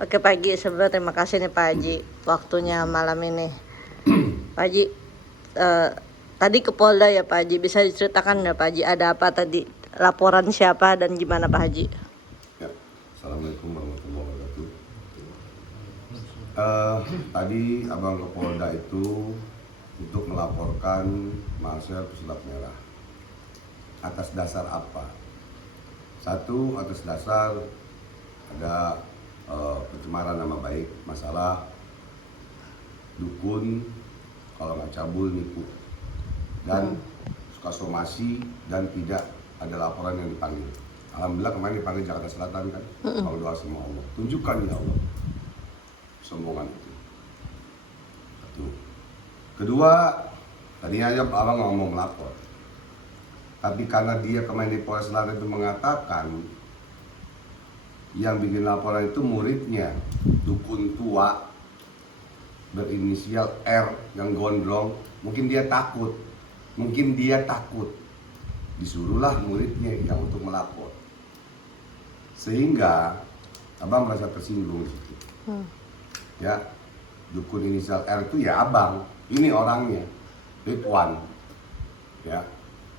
Oke Pak Haji, sebelumnya terima kasih nih Pak Haji waktunya malam ini. Pak Haji, tadi ke Polda ya Pak Haji, bisa diceritakan ya Pak Haji ada apa tadi? Laporan siapa dan gimana Pak Haji? Ya, Assalamualaikum warahmatullahi wabarakatuh. Tadi abang ke Polda itu untuk melaporkan Marcel pesulap merah. Atas dasar apa? Satu, atas dasar ada pencemaran nama baik, masalah dukun kalau nggak cabul nipu dan suka somasi dan tidak ada laporan yang dipanggil. Alhamdulillah kemarin dipanggil Jakarta Selatan kan, kalau doa sama Allah, tunjukkan ya Allah sombongan itu. Satu. Kedua, tadinya aja abang nggak mau melapor, tapi karena dia kemarin di Polres Selatan itu mengatakan yang bikin laporan itu muridnya, dukun tua berinisial R yang gondrong, mungkin dia takut, disuruhlah muridnya yang untuk melapor, sehingga abang merasa tersinggung di situ. Ya, dukun inisial R itu ya abang, ini orangnya, Ridwan, ya.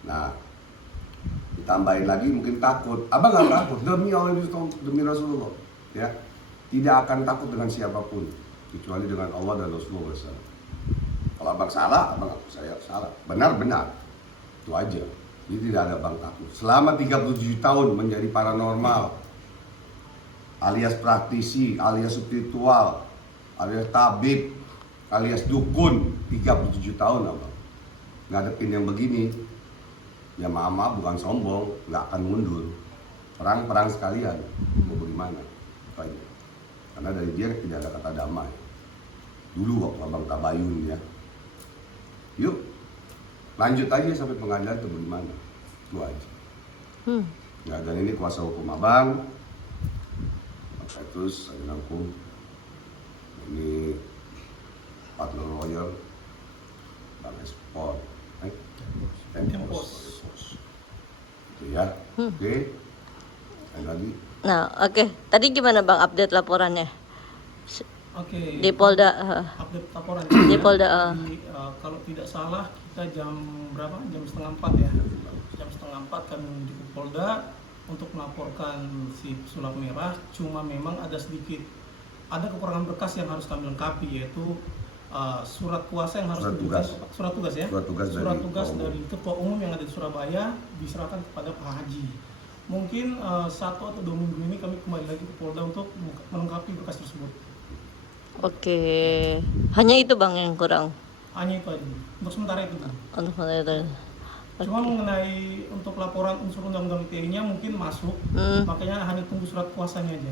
Nah, ditambahin lagi mungkin takut. Abang nggak takut, demi Allah, demi Rasulullah, ya. Tidak akan takut dengan siapapun kecuali dengan Allah dan Rasulullah SAW. Kalau abang salah, abang saya salah. Benar, itu aja. Jadi tidak ada abang takut. Selama 37 tahun menjadi paranormal, alias praktisi, alias spiritual, alias tabib, alias dukun, 37 tahun abang ngadepin yang begini. Ya maaf, bukan sombong, nggak akan mundur. Perang sekalian, mau bagaimana? Aja. Karena dari dia tidak ada kata damai. Dulu waktu abang tabayun ya. Yuk, lanjut aja sampai pengadilan itu bagaimana? Itu aja. Ya, dan ini kuasa hukum abang. Maka terus saya hukum. Ini partner lawyer, Bang Esport. Tempos. Itu ya. Oke. Dan lagi. Nah, oke. Tadi gimana Bang update laporannya? Oke. Di Polda. Update laporan. Di Polda. Jadi, kalau tidak salah kita jam berapa? Jam setengah 4 ya. Jam setengah 4 kami menuju ke Polda untuk melaporkan si pesulap merah. Cuma memang ada kekurangan berkas yang harus kami lengkapi, yaitu surat kuasa yang harus surat tugas dari ketua umum yang ada di Surabaya diserahkan kepada Pak Haji. Mungkin 1 atau 2 minggu ini kami kembali lagi ke Polda untuk melengkapi berkas tersebut. Oke. Hanya itu Bang yang kurang. Hanya itu aja. Untuk sementara itu. Untuk itu. Cuma mengenai untuk laporan unsur undang-undang ITE-nya mungkin masuk, makanya hanya tunggu surat kuasanya aja.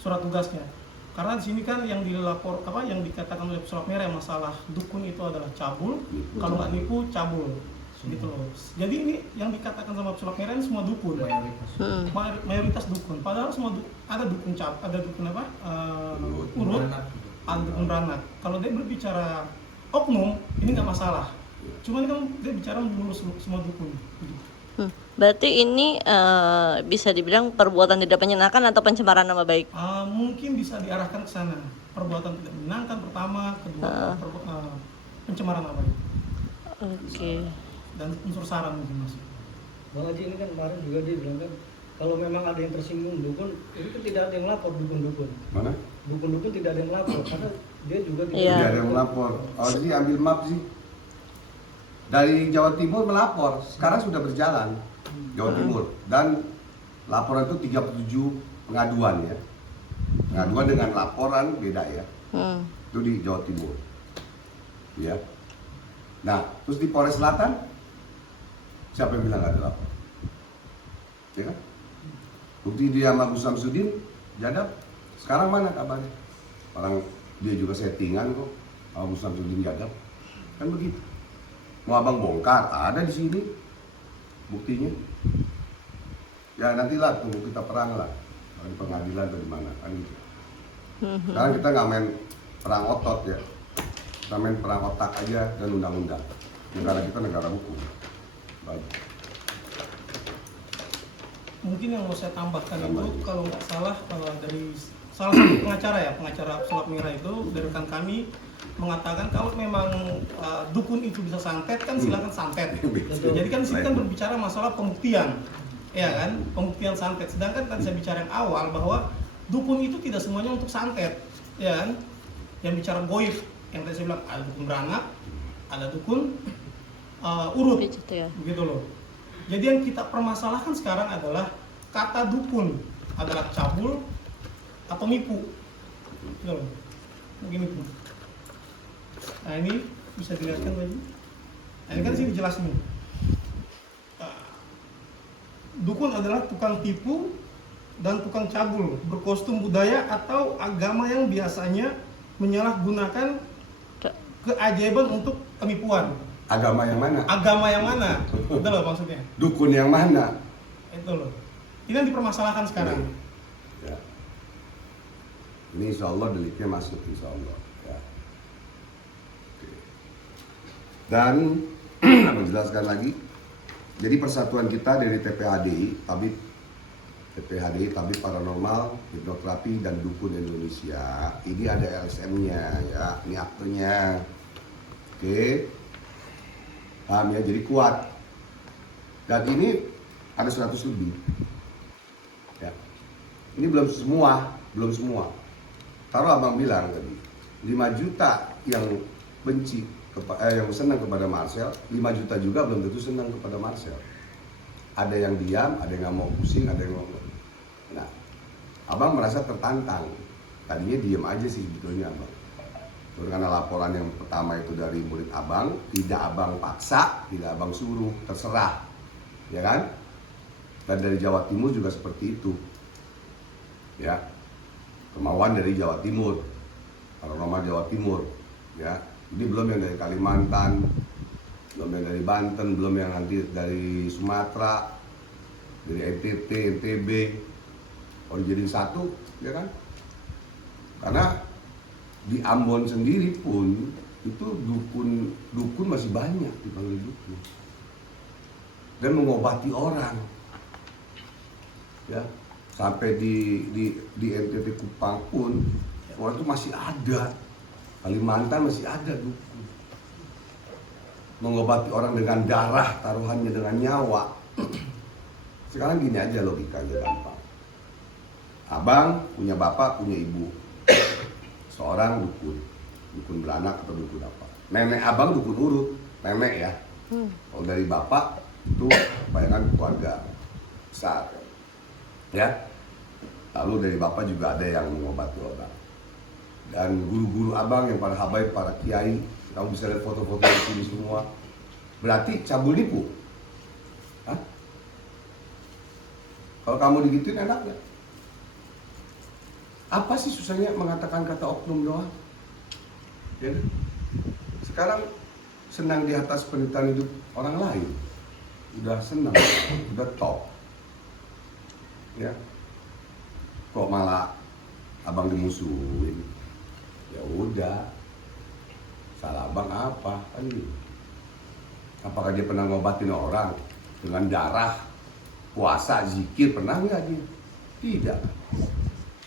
Surat tugasnya. Karena di sini kan yang yang dikatakan oleh pesulap merah yang masalah dukun itu adalah cabul, kalau nggak nipu cabul, gitu loh. Jadi ini yang dikatakan sama pesulap merah ini semua dukun, mayoritas dukun. Padahal semua ada dukun urut, ada dukun beranak. Kalau dia berbicara oknum ini nggak masalah. Cuman kan dia bicara menurut semua dukun. Berarti ini bisa dibilang perbuatan tidak menyenangkan atau pencemaran nama baik? Mungkin bisa diarahkan ke sana. Perbuatan tidak menyenangkan pertama, kedua pencemaran nama baik. Oke. Dan unsur sara mungkin masuk. Bang Haji ini kan kemarin juga dia bilang kan kalau memang ada yang tersinggung dukun, itu kan tidak ada yang lapor dukun-dukun. Mana? Dukun-dukun tidak ada yang lapor karena dia juga Iya. Tidak ada yang melapor. Oh sih ambil map sih. Dari Jawa Timur melapor, sekarang sudah berjalan Jawa Timur, dan laporan itu 37 pengaduan ya. Pengaduan dengan laporan beda ya. Itu di Jawa Timur. Ya. Nah, terus di Polres Selatan siapa yang bilang nggak ada lapor? Ya kan? Bukti dia sama Gus Samsudin, Jadab. Sekarang mana kabarnya? Orang dia juga settingan kok, sama Gus Samsudin Jadab. Kan begitu. Mau abang bongkar, ada di sini buktinya. Ya nantilah tunggu kita perang lah, di pengadilan atau di mana kan gitu. Sekarang kita nggak main perang otot ya, kita main perang otak aja dan undang-undang. Negara kita negara hukum. Baik. mungkin yang mau saya tambahkan itu kalau nggak salah dari salah satu pengacara sulap merah itu dari rekan kami mengatakan kalau memang dukun itu bisa santet kan silakan santet. Jadi kan sini kan berbicara masalah pembuktian, ya kan, pembuktian santet. Sedangkan tadi saya bicara yang awal bahwa dukun itu tidak semuanya untuk santet, ya kan. Yang bicara goib, yang tadi saya bilang ada dukun beranak, ada dukun urut, Gitu ya. begitu loh. Jadi yang kita permasalahkan sekarang adalah kata dukun adalah cabul atau nipu, gitu loh. Begini tuh. Nah ini bisa dilihatkan lagi. Nah, ini kan sini jelas nih. Dukun adalah tukang tipu dan tukang cabul berkostum budaya atau agama yang biasanya menyalahgunakan keajaiban untuk penipuan. Agama yang mana? Agama yang mana? Itu loh maksudnya. Dukun yang mana? Itu loh. Ini yang dipermasalahkan sekarang. Ya. Ini insya Allah deliknya masuk insya Allah. Ya. Oke. Dan menjelaskan lagi, jadi persatuan kita dari TPHDI, Tabib Paranormal, Hipnoterapi dan Dukun Indonesia. Ini ada LSM-nya ya, ini aktenya. Oke. Paham ya, jadi kuat. Dan ini ada 100 lebih. Ya. Ini belum semua. Taruh abang bilang tadi, 5 juta yang benci, yang senang kepada Marcel, 5 juta juga belum tentu senang kepada Marcel. Ada yang diam, ada yang nggak mau pusing, ada yang ngomong. Nah, abang merasa tertantang. Tadinya diam aja sih sebetulnya abang. Karena laporan yang pertama itu dari murid abang, tidak abang paksa, tidak abang suruh, terserah, ya kan? Dan dari Jawa Timur juga seperti itu, ya. Kemauan dari Jawa Timur, Paranormal Jawa Timur, ya. Jadi belum yang dari Kalimantan, belum yang dari Banten, belum yang nanti dari Sumatera, dari NTT, NTB, kalau jadi satu, ya kan? Karena di Ambon sendiri pun itu dukun masih banyak dipanggil dukun dan mengobati orang, ya. Sampai di NTT Kupang pun orang itu masih ada, Kalimantan masih ada dukun mengobati orang dengan darah, taruhannya dengan nyawa. Sekarang gini aja logikanya gampang. Abang punya bapak, punya ibu, seorang dukun beranak atau dukun apa. Nenek abang dukun urut, nenek ya. Kalau dari bapak itu bayangan keluarga besar, ya. Lalu dari bapak juga ada yang mengobati orang. Dan guru-guru abang yang para habaib, para kiai, kamu bisa lihat foto-foto di sini semua. Berarti cabul nipu. Hah? Kalau kamu digituin enak nggak? Apa sih susahnya mengatakan kata oknum doang? Ya. Sekarang senang di atas penderitaan hidup orang lain. Udah senang, udah top. Ya. Kok malah abang dimusuhin? Ya udah. Salah abang apa? Kan gitu. Apakah dia pernah ngobatin orang dengan darah, puasa, zikir, pernah nggak dia? Tidak.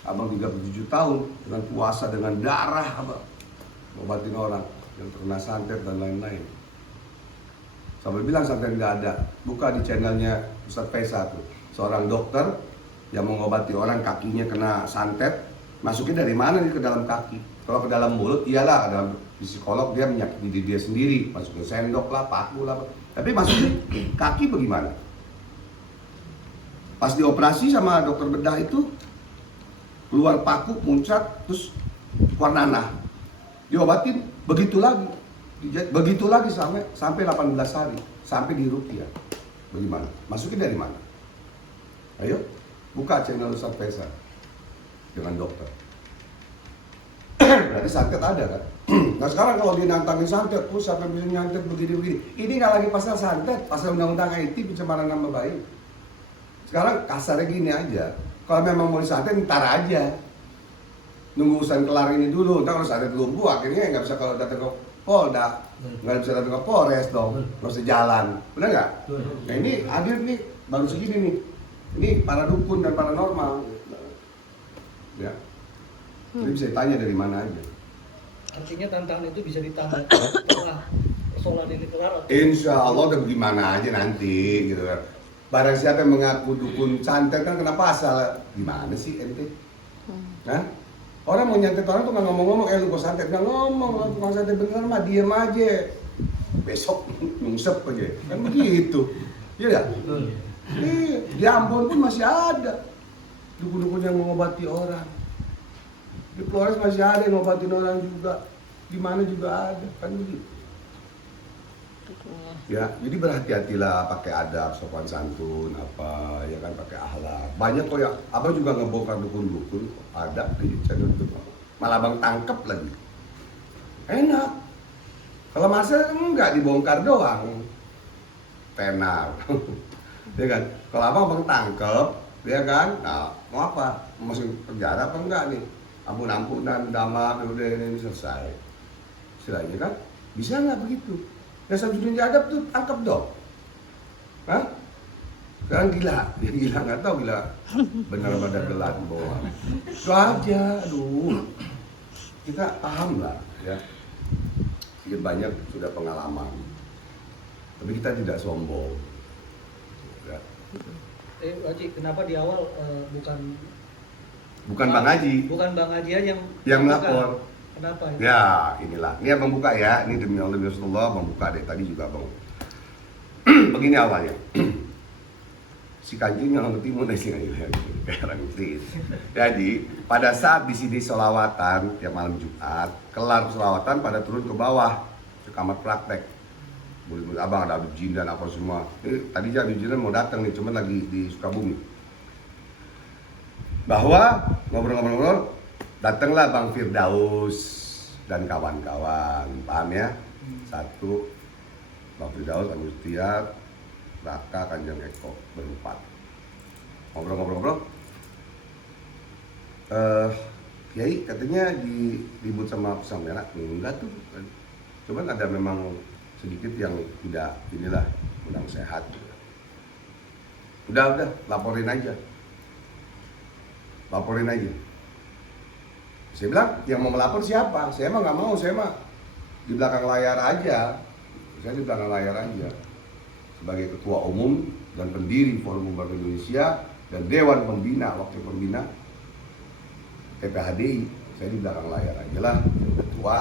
Abang 37 tahun dengan puasa, dengan darah abang ngobatin orang yang terkena santet dan lain-lain. Sampai bilang santet nggak ada. Buka di channelnya Ustadz Faisal tuh, seorang dokter yang mengobati orang kakinya kena santet. Masuknya dari mana nih ke dalam kaki? Kalau ke dalam mulut, iyalah, dalam psikolog dia menyakiti diri dia sendiri, masukin sendok lah, paku lah. Tapi masuknya kaki bagaimana? Pas dioperasi sama dokter bedah itu, keluar paku, muncrat, terus keluar nanah. Diobatin, begitu lagi sampai 18 hari, sampai di rupiah. Bagaimana? Masukin dari mana? Ayo, buka channel Ustadz Faisal dengan dokter. Berarti santet ada kan? Nah sekarang kalau dia nantangin santet, sampai bisa nyantet begini-begini. Ini nggak lagi pasal santet, pasal undang-undang IT pencemaran nama baik. Sekarang kasarnya gini aja, kalau memang mau disantet ntar aja, nunggu urusan kelar ini dulu. Ntar kalau santet lumpuh akhirnya nggak bisa kalau datang ke Polda, nggak bisa datang ke Polres dong, nggak bisa jalan, benar nggak? Nah ini hadir nih baru segini nih, Ini para dukun dan paranormal. Ya. Jadi bisa ditanya dari mana aja. Artinya tantangan itu bisa ditambah setelah persoalan ini kelar. Insya Allah udah gimana aja nanti gitu kan. Barang siapa yang mengaku dukun santet kan kena pasal. Gimana sih ente? Hah? Orang mau nyantet orang tuh nggak ngomong-ngomong, lu kok santet, nggak ngomong, tukang santet beneran mah diem aja. Besok nyungsep aja, kan begitu. Iya nggak? Iya, di Ambon pun masih ada dukun-dukun yang mengobati orang. Di Flores masih ada yang ngobatin orang juga. Di mana juga ada, kan begitu. Ya, jadi berhati-hatilah pakai adab, sopan santun, apa ya kan, pakai akhlak. Banyak kok ya, abang juga ngebongkar dukun-dukun, ada di channel itu. Malah abang tangkep lagi. Enak. Kalau masa enggak dibongkar doang, tenar. Ya kan? Kalau abang tangkep, ya kan? Nah, mau apa? Masuk penjara apa enggak nih? Ampun-ampunan, damai, udah ini selesai. Istilahnya kan? Bisa nggak begitu? Ya Samsudin Jadab tuh tangkap dong. Hah? Sekarang gila, dia gila nggak tahu gila benar pada gelat bawah. Itu aja, aduh. Kita paham lah, ya. Sedikit banyak sudah pengalaman. Tapi kita tidak sombong. Ya. Haji, kenapa di awal Bukan Bang Haji. Bukan Bang Haji aja yang melapor. Kenapa? Ya, inilah. Ini abang buka ya. Ini demi Allah, demi Rasulullah, abang buka deh. Tadi juga abang. Begini awalnya. Si kancing yang timun sih kayak orang Inggris. Jadi, pada saat di sini sholawatan tiap malam Jumat, kelar sholawatan pada turun ke bawah ke kamar praktek. Murid-murid abang ada Abdul Jin dan apa semua. Tadi aja Abdul Jin mau datang nih, cuman lagi di Sukabumi. Bahwa ngobrol-ngobrol, datanglah Bang Firdaus dan kawan-kawan, paham ya? Satu, Bang Firdaus, Agus Tiar, Raka, Kanjeng Eko, berempat. Ngobrol-ngobrol. Kiai katanya diribut sama Pisang Merah, enggak tuh. Cuman ada memang sedikit yang tidak inilah, kurang sehat. Udah, laporin aja. Laporin aja. Saya bilang, yang mau melapor siapa? Saya mah nggak mau, saya mah di belakang layar aja. Saya di belakang layar aja. Sebagai ketua umum dan pendiri Forum Umat Indonesia dan Dewan Pembina, wakil pembina PPHDI, saya di belakang layar aja lah. Saya udah tua,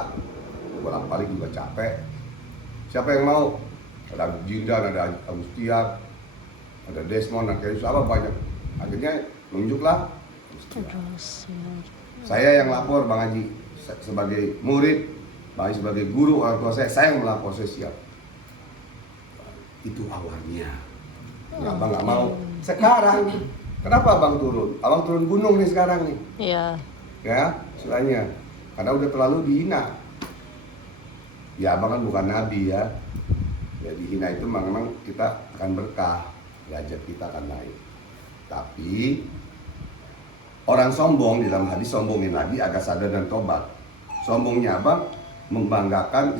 bolak-balik juga capek. Siapa yang mau? Ada Jindan, ada Agustiar, ada Desmond, ada siapa banyak. Akhirnya nunjuklah. Saya yang lapor Bang Haji sebagai murid, Bang Haji sebagai guru, orang tua saya yang melapor, saya siap. Itu awalnya. Ya, abang nggak mau. Sekarang, kenapa abang turun? Abang turun gunung nih sekarang nih. Iya. Ya, istilahnya. Karena udah terlalu dihina. Ya abang kan bukan nabi ya. Ya dihina itu memang kita akan berkah, derajat kita akan naik. Tapi orang sombong di dalam hadis sombongin Nabi agar sadar dan tobat. Sombongnya abang membanggakan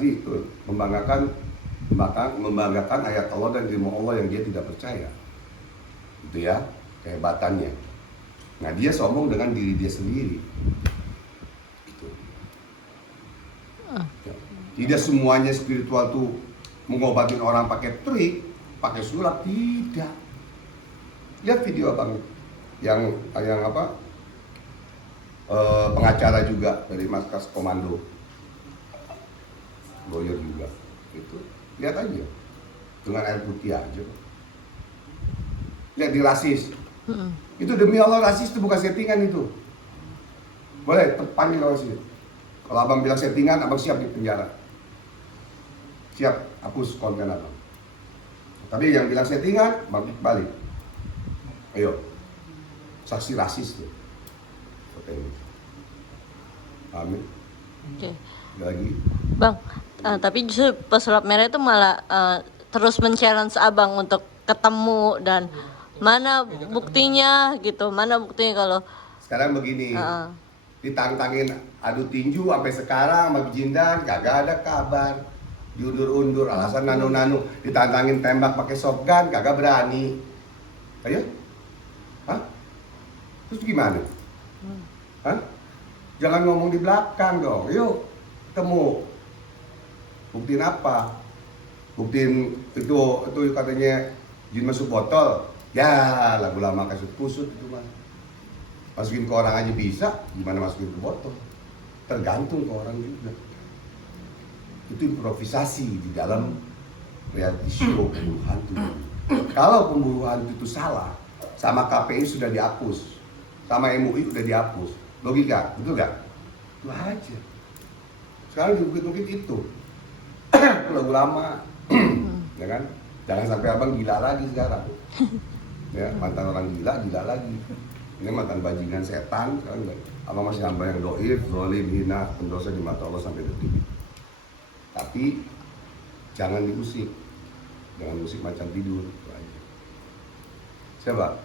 ayat Allah dan ilmu Allah yang dia tidak percaya. Itu ya kehebatannya. Nah dia sombong dengan diri dia sendiri. Itu. Tidak semuanya spiritual tuh mengobatin orang pakai trik, pakai sulap, tidak. Lihat video abang yang apa? Pengacara juga dari Markas Komando lawyer juga itu, lihat aja dengan air putih aja, lihat di rasis. Itu demi Allah rasis itu bukan settingan itu, boleh panggil rasis. Kalau abang bilang settingan, abang siap di penjara, siap hapus konten abang. Tapi yang bilang settingan, balik, ayo saksi rasis tuh. Amin. Oke. Lagi. Bang, tapi justru pesulap merah itu malah terus men-challenge abang untuk ketemu dan mana buktinya gitu, mana buktinya kalau sekarang begini, ditantangin adu tinju sampai sekarang sama Jindan kagak ada kabar, diundur-undur alasan nano-nano, ditantangin tembak pakai shotgun kagak berani. Ayo, Terus gimana? Hah? Jangan ngomong di belakang dong. Yuk, ketemu. Buktiin apa? Buktiin itu katanya jin masuk botol. Ya, lagu lama kasut kusut itu mah. Masukin ke orang aja bisa, gimana masukin ke botol? Tergantung ke orang juga. Itu improvisasi di dalam reality show pemburu hantu. Kalau pemburu hantu itu salah, sama KPI sudah dihapus, sama MUI udah dihapus. Logika, betul gak? Itu aja. Sekarang diungkit-ungkit itu. Lagu lama, ya kan? Jangan sampai abang gila lagi sekarang. Ya, mantan orang gila lagi. Ini mantan bajingan setan, kan? Abang masih hamba yang doif, zalim, hina, pendosa di mata Allah sampai detik. Tapi jangan diusik, jangan musik macam tidur. Siapa?